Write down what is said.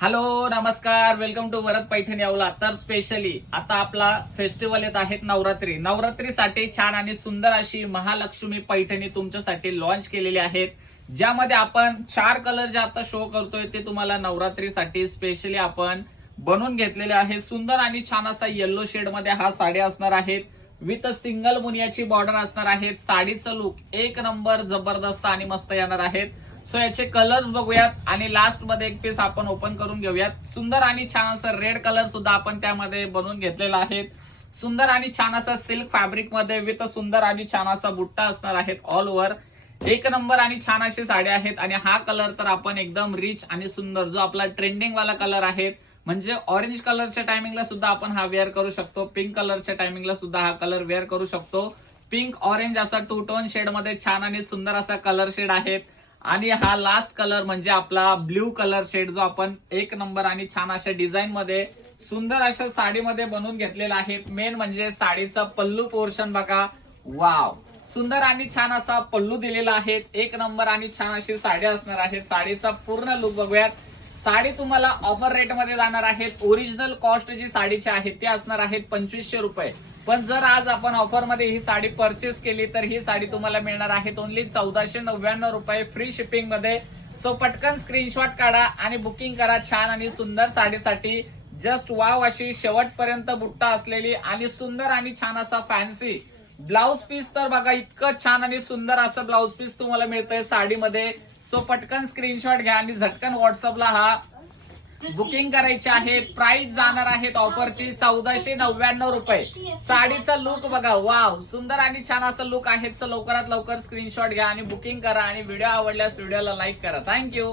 Hello नमस्कार, welcome to Varad Paithani अवला. तर स्पेशली आता आपला फेस्टिवल येत आहेत नवरात्रीसाठी छान आणि सुंदर अशी महालक्ष्मी पैठणी तुमच्यासाठी लॉन्च केलेली आहेत, ज्यामध्ये आपण 4 कलर जे आता शो करतोय ते तुम्हाला नवरात्रीसाठी स्पेशली आपण बनवून घेतलेले आहे. सुंदर आणि छान असा येल्लो शेड मध्ये हा साडी असणार आहेत, विथ सिंगल मुनियाची बॉर्डर असणार आहेत. साडीचं लुक एक नंबर जबरदस्त आणि मस्त येणार आहेत. सो याचे कलर्स बघूयात आणि लास्ट मध्ये एक पीस आपण ओपन करून घेऊयात. सुंदर आणि छान असं रेड कलर सुद्धा आपण त्यामध्ये बनवून घेतलेला आहे. सुंदर आणि छान असा सिल्क फॅब्रिक मध्ये विथ सुंदर आणि छान असा बुट्टा असणार आहेत ऑल ओव्हर. एक नंबर आणि छान अशी साड्या आहेत. आणि हा कलर तर आपण एकदम रिच आणि सुंदर जो आपला ट्रेंडिंग वाला कलर आहे, म्हणजे ऑरेंज कलरच्या टायमिंगला सुद्धा आपण हा वेअर करू शकतो. पिंक कलरच्या टायमिंगला सुद्धा हा कलर वेअर करू शकतो. पिंक ऑरेंज असा 2 टोन शेड मध्ये छान आणि सुंदर असा कलर शेड आहेत. आणि हा लास्ट कलर म्हणजे आपला ब्ल्यू कलर शेड जो आपण एक नंबर आणि छान अशा डिझाईन मध्ये सुंदर अशा साडीमध्ये बनवून घेतलेला आहे. मेन म्हणजे साडीचा पल्लू पोर्शन बघा, वाव, सुंदर आणि छान असा पल्लू दिलेला आहे. एक नंबर आणि छान अशी साडी असणार आहे. साडीचा पूर्ण लुक बघूयात. साडी तुम्हाला ऑफर रेट मध्ये जाणार आहेत. ओरिजिनल कॉस्ट जी साडीची आहे ते असणार आहेत 2500 रुपये. पण जर आज आपण ऑफर मध्ये ही साडी परचेस केली तर ही साडी तुम्हाला मिळणार आहे ओनली 1499 रुपये फ्री शिपिंग मध्ये. सो पटकन स्क्रीनशॉट काढा आणि बुकिंग करा छान आणि सुंदर साडीसाठी. जस्ट वाव अशी शेवटपर्यंत बुट्टा असलेली आणि सुंदर आणि छान असा फॅन्सी ब्लाउज पीस. तर बघा इतकं छान आणि सुंदर असं ब्लाउज पीस तुम्हाला मिळतंय साडीमध्ये. सो पटकन स्क्रीनशॉट घ्या आणि झटकन व्हॉट्सअपला हा बुकिंग करायची आहे. प्राइस जाणार आहेत ऑफरची 1499 रुपये. साडीचा लुक बघा, वाव, सुंदर आणि छान असं लुक आहे. सो लवकरात लवकर स्क्रीनशॉट घ्या आणि बुकिंग करा. आणि व्हिडिओ आवडल्यास व्हिडिओला लाईक करा. थँक्यू.